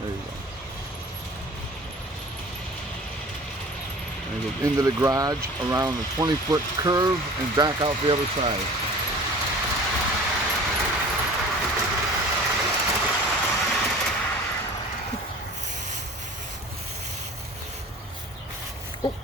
There you go. And it goes into the garage around the 20-foot curve and back out the other side. Oh.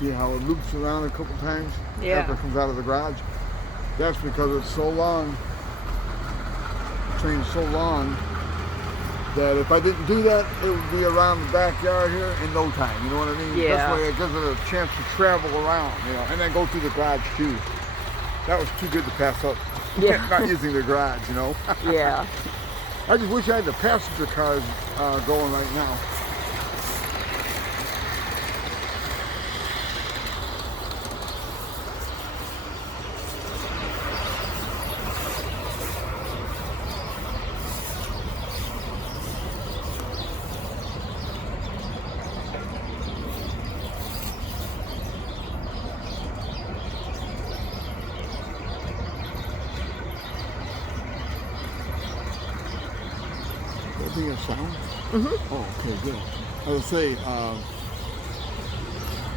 See how it loops around a couple times after it comes out of the garage? That's because it's so long, the train's so long, that if I didn't do that, it would be around the backyard here in no time, you know what I mean? Yeah. This way it gives it a chance to travel around, you know, and then go through the garage too. That was too good to pass up. Yeah. Not using the garage, you know? Yeah. I just wish I had the passenger cars going right now. Being a sound? Mm-hmm. Oh, okay, good. I was say,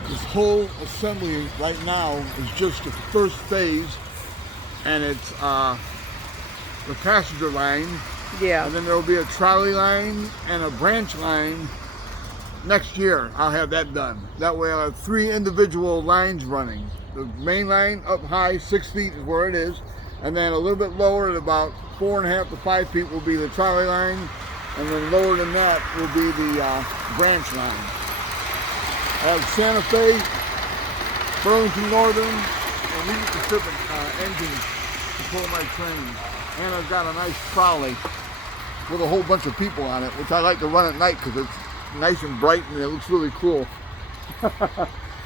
this whole assembly right now is just the first phase, and it's the passenger line, Yeah. and then there will be a trolley line and a branch line next year. I'll have that done. That way I'll have 3 individual lines running. The main line up high, 6 feet is where it is, and then a little bit lower at about 4.5 to 5 feet will be the trolley line, and then lower than that will be the branch line. I have Santa Fe, Burlington Northern, and Union Pacific engines to pull my train. And I've got a nice trolley with a whole bunch of people on it, which I like to run at night because it's nice and bright and it looks really cool.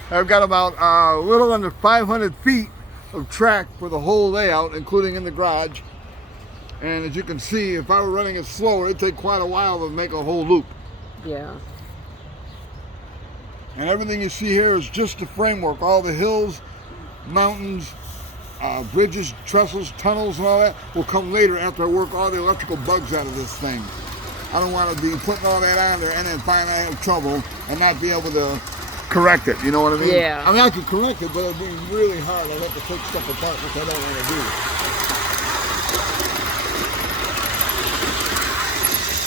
I've got about a little under 500 feet of track for the whole layout, including in the garage. And as you can see, if I were running it slower, it'd take quite a while to make a whole loop. Yeah. And everything you see here is just the framework. All the hills, mountains, bridges, trestles, tunnels, and all that will come later after I work all the electrical bugs out of this thing. I don't want to be putting all that on there and then find I have trouble and not be able to correct it. You know what I mean? Yeah. I mean, I could correct it, but it'd be really hard. I'd have to take stuff apart, which I don't want to do.